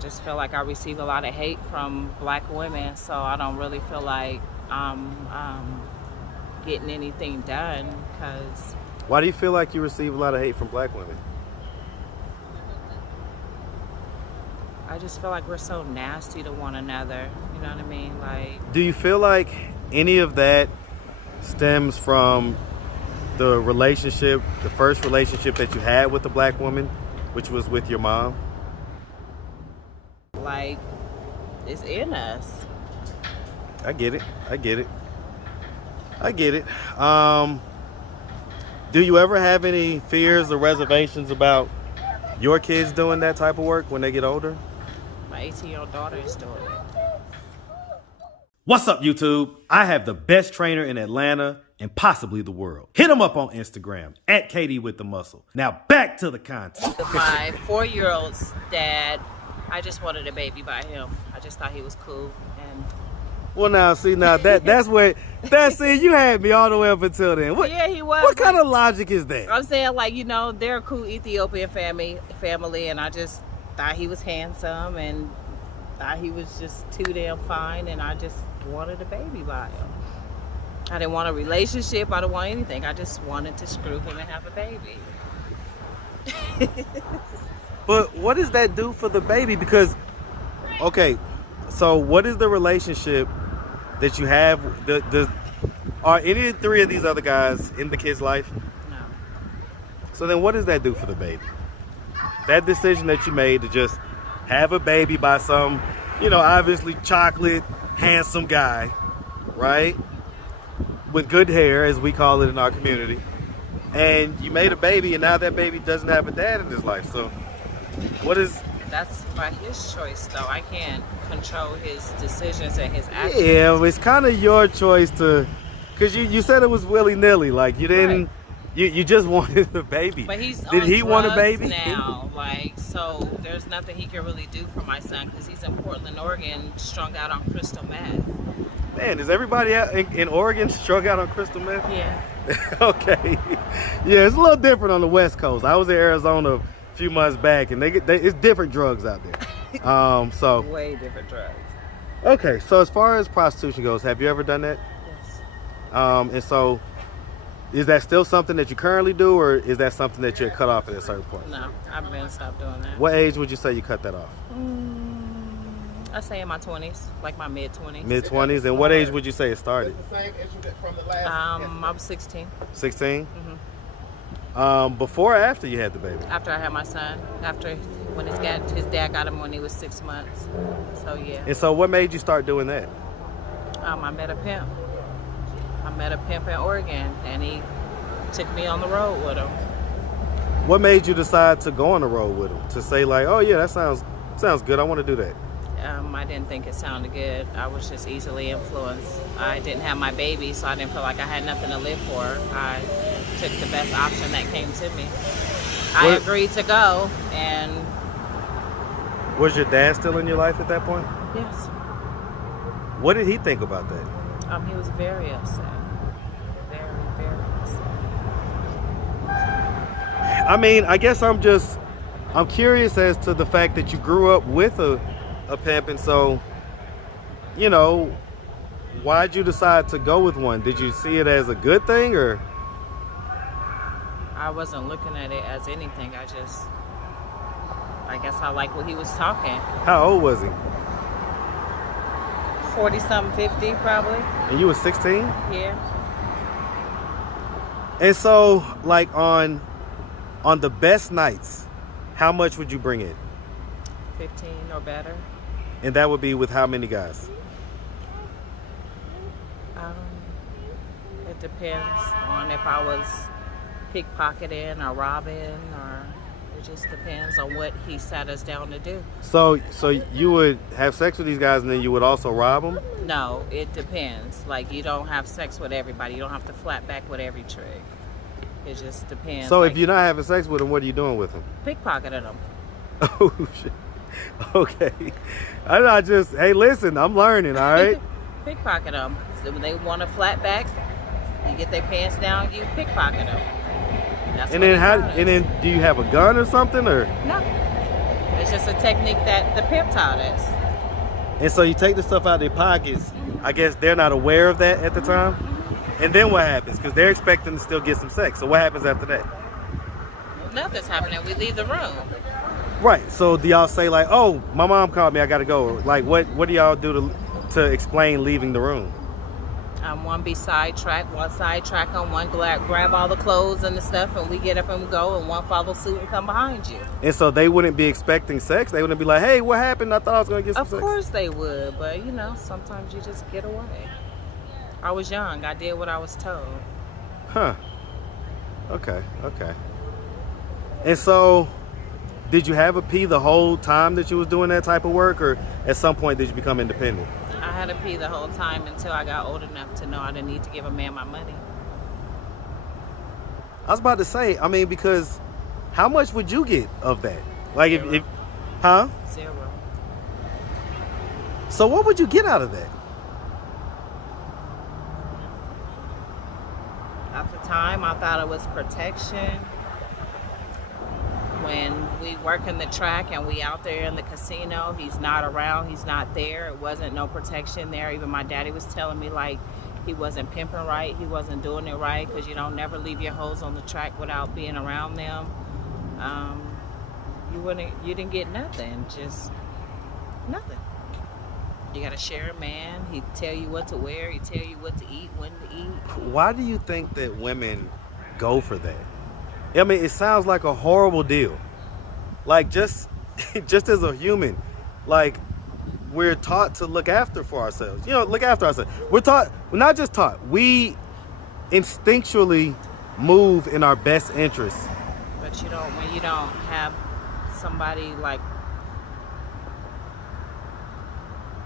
just feel like I receive a lot of hate from black women, so I don't really feel like I'm getting anything done. Because Why do you feel like you receive a lot of hate from black women? I just feel like we're so nasty to one another. You know what I mean? Like, Do you feel like any of that stems from the relationship, the first relationship that you had with a black woman, which was with your mom? like it's in us. I get it. I get it. I get it. Do you ever have any fears or reservations about your kids doing that type of work when they get older? My 18-year-old daughter is doing it. What's up, YouTube? I have the best trainer in Atlanta and possibly the world. Hit him up on Instagram at Katie with the Muscle. Now back to the content. My 4-year-old's dad, I just wanted a baby by him. I just thought he was cool. And Well, now see, you had me all the way up until then. What, yeah, he was. What kind of logic is that? I'm saying, like, you know, they're a cool Ethiopian family, and I just thought he was handsome and thought he was just too damn fine, and I just wanted a baby by him. I didn't want a relationship. I didn't want anything. I just wanted to screw him and have a baby. But what does that do for the baby? Because, okay, so what is the relationship that you have? Are any three of these other guys in the kid's life? No. So then what does that do for the baby? That decision that you made to just have a baby by some, obviously chocolate, handsome guy, right? With good hair, as we call it in our community. And you made a baby, and now that baby doesn't have a dad in his life. So what is... That's by his choice, though. I can't control his decisions and his actions. Yeah, it's kind of your choice to... Because you said it was willy-nilly. Like, you didn't... Right. You just wanted a baby. But he's Did he want a baby now? Like, so there's nothing he can really do for my son because he's in Portland, Oregon, strung out on crystal meth. Man, is everybody out in Oregon strung out on crystal meth? Yeah. Okay. Yeah, it's a little different on the West Coast. I was in Arizona a few months back, and it's different drugs out there. So way different drugs. Okay, so as far as prostitution goes, have you ever done that? Yes. And so, is that still something that you currently do, or is that something that you're cut off at a certain point? No, I've been stopped doing that. What age would you say you cut that off? I say in my 20s, like my mid-20s. Mid-20s, and what age would you say it started? It's the same instrument from the last. I was 16. 16? Mm-hmm. Before or after you had the baby? After I had my son. After when his dad got him when he was 6 months. So yeah. And so, what made you start doing that? I met a pimp. I met a pimp in Oregon, and he took me on the road with him. What made you decide to go on the road with him? To say like, oh yeah, that sounds good. I want to do that. I didn't think it sounded good. I was just easily influenced. I didn't have my baby, so I didn't feel like I had nothing to live for. I took the best option that came to me. I agreed to go, and... Was your dad still in your life at that point? Yes. What did he think about that? He was very upset. Very, very upset. I mean, I guess I'm curious as to the fact that you grew up with a pimp, and so, why'd you decide to go with one? Did you see it as a good thing, or? I wasn't looking at it as anything. I guess I like what he was talking. How old was he? 40-something, 50 probably. And you were 16? Yeah. And so, like, on the best nights, how much would you bring in? 15 or better. And that would be with how many guys? It depends on if I was pickpocketing or robbing, or it just depends on what he sat us down to do. So you would have sex with these guys and then you would also rob them? No, it depends. Like, you don't have sex with everybody. You don't have to flat back with every trick. It just depends. So if you're not having sex with them, what are you doing with them? Pickpocketing them. Oh, shit. Okay. Hey, listen, I'm learning, all right? Pickpocket them. So when they want a flat back, you get their pants down, you pickpocket them. That's and then do you have a gun or something, or? No. It's just a technique that the pimp taught us. And so you take the stuff out of their pockets. I guess they're not aware of that at the time. And then what happens? Because they're expecting to still get some sex. So what happens after that? Nothing's happening. We leave the room. Right. So do y'all say like, "Oh, my mom called me. I gotta go." Like, what do y'all do to explain leaving the room? One be sidetracked, one sidetrack on one, grab all the clothes and the stuff, and we get up and we go, and one follow suit and come behind you. And so they wouldn't be expecting sex. They wouldn't be like, "Hey, what happened? I thought I was gonna get some sex." Of course they would, but you know, sometimes you just get away. I was young. I did what I was told. Huh. Okay. And so, did you have a pee the whole time that you was doing that type of work, or at some point did you become independent? I had to pee the whole time until I got old enough to know I didn't need to give a man my money. I was about to say, I mean, because how much would you get of that? Like, Zero. if huh? 0. So what would you get out of that? At the time, I thought it was protection. When we work in the track and we out there in the casino, he's not around, he's not there. It wasn't no protection there. Even my daddy was telling me like he wasn't pimping right, he wasn't doing it right, because you don't never leave your hoes on the track without being around them. You didn't get nothing, just nothing. You gotta share a man. He'd tell you what to wear, he'd tell you what to eat, when to eat. Why do you think that women go for that? I mean, it sounds like a horrible deal. Like, just as a human, like, we're taught to look after for ourselves. You know, look after ourselves. We're not just taught, we instinctually move in our best interests. But when you don't have somebody like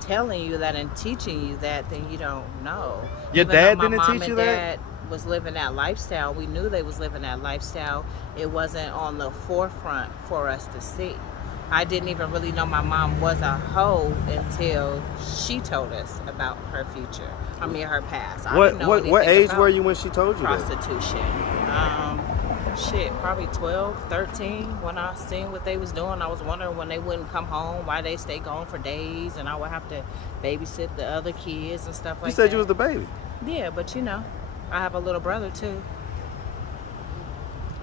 telling you that and teaching you that, then you don't know. Your Even dad though my didn't mom teach you and that? dad was living that lifestyle. We knew they was living that lifestyle. It wasn't on the forefront for us to see. I didn't even really know my mom was a hoe until she told us about her future. I mean, her past. I didn't know What anything age about were you when she told you that? prostitution. Probably 12, 13. When I seen what they was doing, I was wondering when they wouldn't come home, why they stay gone for days, and I would have to babysit the other kids and stuff like that. You said you was the baby. Yeah, but you know, I have a little brother too.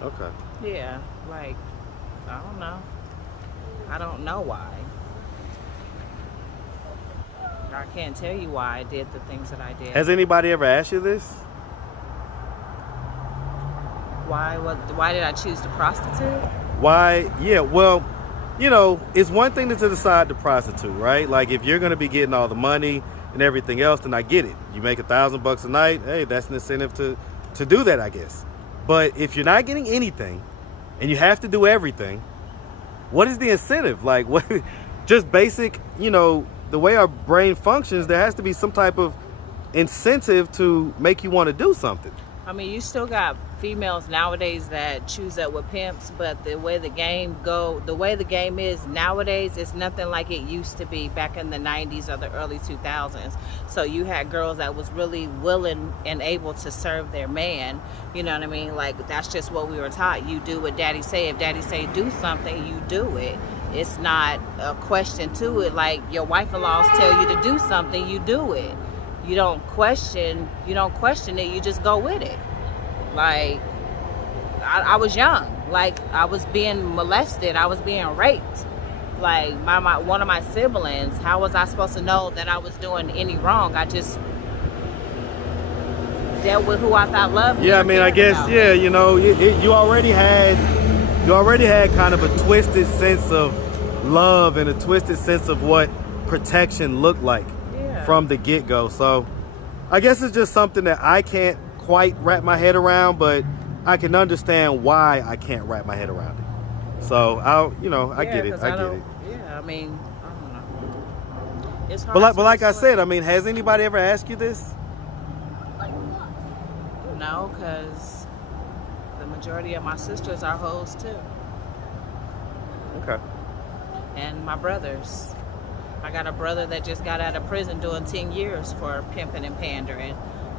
Okay. Yeah, like, I don't know. I don't know why. I can't tell you why I did the things that I did. Has anybody ever asked you this? Why did I choose to prostitute? Why? Yeah, well, you know, it's one thing to decide to prostitute, right? Like, if you're going to be getting all the money and everything else, then I get it. You make $1,000 a night, hey, that's an incentive to do that, I guess. But if you're not getting anything and you have to do everything, what is the incentive? Like, what? Just basic, you know, the way our brain functions, there has to be some type of incentive to make you want to do something. I mean, you still got females nowadays that choose up with pimps, but the way the game is nowadays, it's nothing like it used to be back in the 90s or the early 2000s. So you had girls that was really willing and able to serve their man. You know what I mean? Like, that's just what we were taught. You do what daddy say. If daddy say do something, you do it. It's not a question to it. Like, your wife-in-laws tell you to do something, you do it. You don't question it, you just go with it. Like, I was young. Like, I was being molested, I was being raped. Like, one of my siblings, how was I supposed to know that I was doing any wrong? I just dealt with who I thought loved me. Yeah, I mean, I guess, yeah, you know, you already had kind of a twisted sense of love and a twisted sense of what protection looked like. From the get-go. So I guess it's just something that I can't quite wrap my head around, but I can understand why I can't wrap my head around it. So I get it. Yeah, I mean, I don't know. It's hard. But like I said, I mean, has anybody ever asked you this? No, because the majority of my sisters are hoes too. Okay. And my brothers. I got a brother that just got out of prison doing 10 years for pimping and pandering.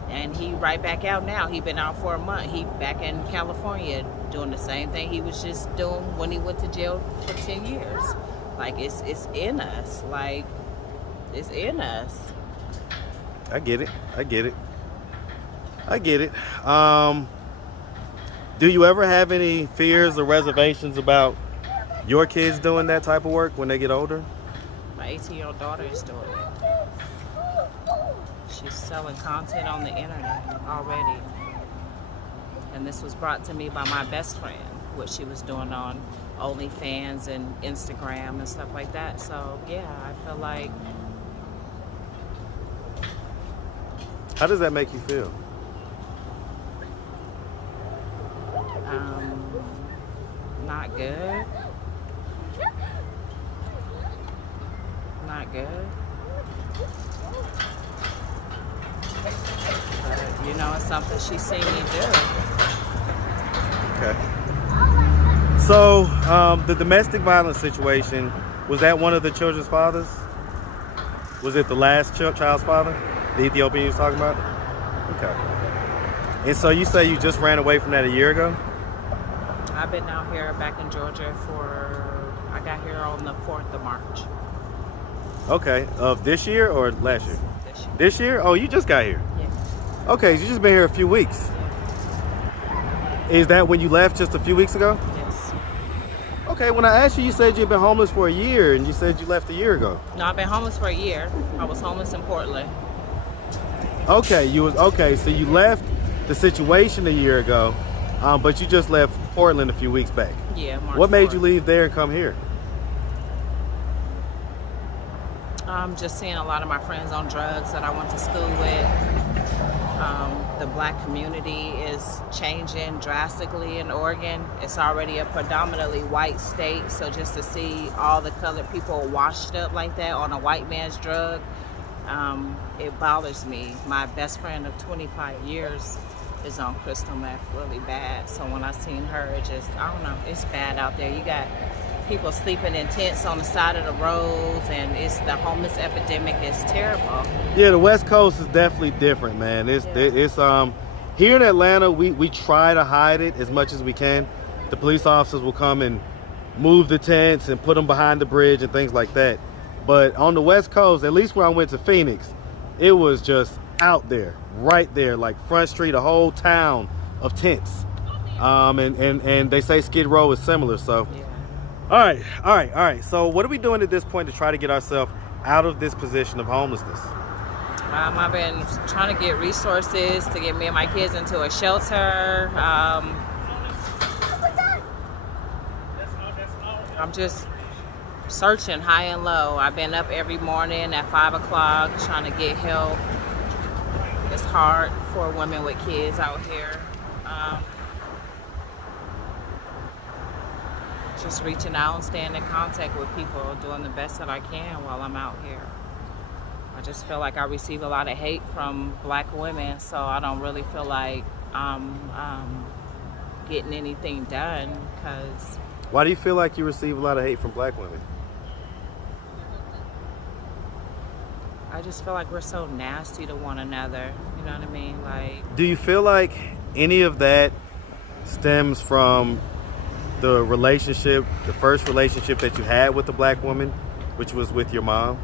And he right back out now. He been out for a month. He back in California doing the same thing he was just doing when he went to jail for 10 years. Like it's in us. Like it's in us. I get it. I get it. I get it. Do you ever have any fears or reservations about your kids doing that type of work when they get older? My 18-year-old daughter is doing it. She's selling content on the internet already. And this was brought to me by my best friend, what she was doing on OnlyFans and Instagram and stuff like that. So yeah, I feel like. How does that make you feel? Not good. Not good. But, you know, it's something she's seen me do. Okay. So, the domestic violence situation, was that one of the children's fathers? Was it the last child's father? The Ethiopian you was talking about? Okay. And so you say you just ran away from that a year ago? I've been out here back in Georgia I got here on the 4th of March. Okay. Of this year or last year? This year. This year? Oh, you just got here? Yeah. Okay, so you just been here a few weeks. Yeah. Is that when you left just a few weeks ago? Yes. Okay, when I asked you, you said you'd been homeless for a year, and you said you left a year ago. No, I've been homeless for a year. I was homeless in Portland. Okay, so you left the situation a year ago, but you just left Portland a few weeks back. Yeah, March What made 4th. you leave there and come here? I'm just seeing a lot of my friends on drugs that I went to school with. The black community is changing drastically in Oregon. It's already a predominantly white state, so just to see all the colored people washed up like that on a white man's drug, it bothers me. My best friend of 25 years is on crystal meth really bad. So when I seen her, it just, I don't know, it's bad out there. You got people sleeping in tents on the side of the roads, and it's the homeless epidemic is terrible. Yeah, the West Coast is definitely different, man. It's here in Atlanta, we try to hide it as much as we can. The police officers will come and move the tents and put them behind the bridge and things like that. But on the West Coast, at least when I went to Phoenix, it was just out there, right there, like Front Street, a whole town of tents. And they say Skid Row is similar, so. Yeah. All right. So what are we doing at this point to try to get ourselves out of this position of homelessness? I've been trying to get resources to get me and my kids into a shelter. I'm just searching high and low. I've been up every morning at 5 o'clock trying to get help. It's hard for women with kids out here. Just reaching out and staying in contact with people, doing the best that I can while I'm out here. I just feel like I receive a lot of hate from black women, so I don't really feel like I'm getting anything done. Because Why do you feel like you receive a lot of hate from black women? I just feel like we're so nasty to one another. You know what I mean? Like, Do you feel like any of that stems from the first relationship that you had with a black woman, which was with your mom?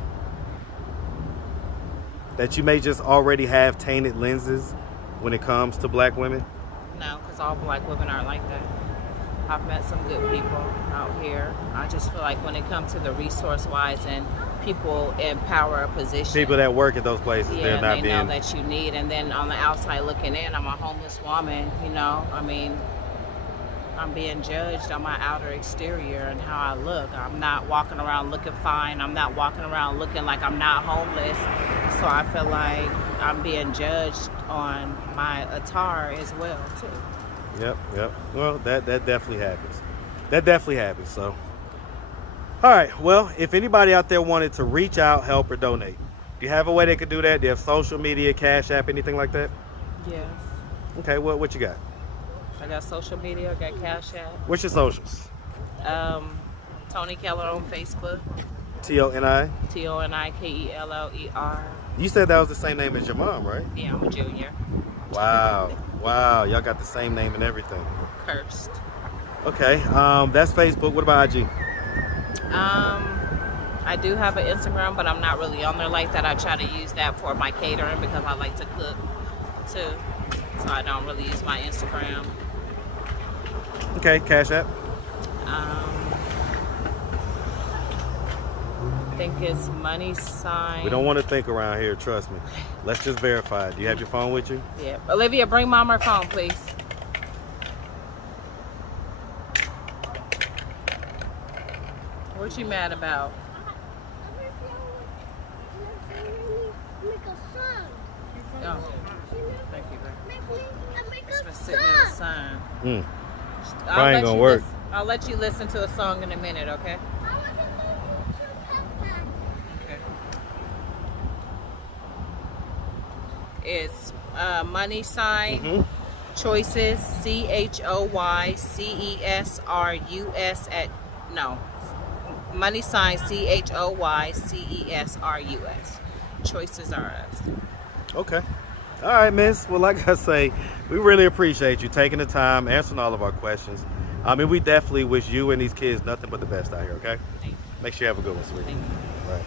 That you may just already have tainted lenses when it comes to black women? no, because all black women aren't like that. I've met some good people out here. I just feel like when it comes to the resource-wise and people in power position, People that work at those places, yeah, they're not they being. know that you need. And then on the outside looking in, I'm a homeless woman, you know. I mean, I'm being judged on my outer exterior and how I look. I'm not walking around looking fine. I'm not walking around looking like I'm not homeless. So I feel like I'm being judged on my attire as well, too. Yep. Well, that definitely happens. That definitely happens. So, all right. Well, if anybody out there wanted to reach out, help, or donate, do you have a way they could do that? Do you have social media, Cash App, anything like that? Yes. Okay. What you got? I got social media. I got Cash App. What's your socials? Tony Keller on Facebook. TONI. TONIKELLER. You said that was the same name as your mom, right? Yeah, I'm a junior. Wow. Y'all got the same name and everything. Cursed. Okay. That's Facebook. What about IG? I do have an Instagram, but I'm not really on there like that. I try to use that for my catering because I like to cook too. So I don't really use my Instagram. Okay, Cash App. I think it's money sign. We don't want to think around here, trust me. Let's just verify. Do you have your phone with you? Yeah. Olivia, bring Mom her phone, please. What you mad about? Oh, thank you, babe. It's been sitting in the sun. Probably ain't gonna work. I'll let you listen to a song in a minute, okay? Okay. It's money sign choices CHOYCESRUS money sign CHOYCESRUS. Choices are us. Okay. All right, miss. Well, like I say, we really appreciate you taking the time, answering all of our questions. I mean, we definitely wish you and these kids nothing but the best out here, okay? Thank you. Make sure you have a good one, sweetie. Thank you. All right.